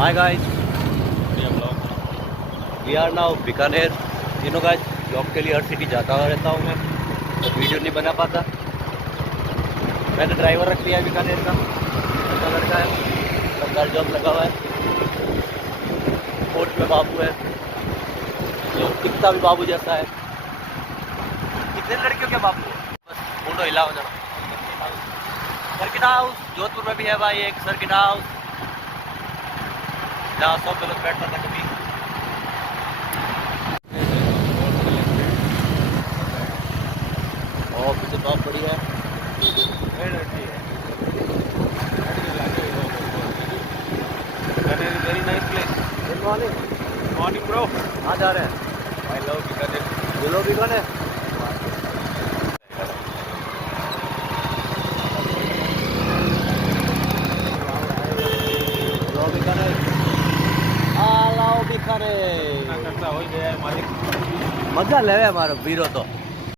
Hi guys, we are now Bikaner. तीनों guys blog के लिए हर सिटी जाता रहता हूँ मैं, तो वीडियो नहीं बना पाता। मैंने ड्राइवर रख लिया है बीकानेर का, अच्छा लड़का है, सरकारी जॉब लगा हुआ है। कोर्ट में बाबू है, जो दिखता भी बाबू जैसा है। कितने लड़कियों के बाबू है? बस फोटो हिलाओ जरा। सर्किट हाउस जोधपुर में भी है भाई एक सर्किट हाउस, जहाँ 100 लोग बैठता था कभी। और पीछे बहुत बड़ी है। Very nice place. Good morning. Morning bro. कहाँ जा रहे हैं? I love Bikaner. You love Bikaner? Love Bikaner? I love Bikaner. करता हो गया है मालिक। मजा ले मारो वीरो तो।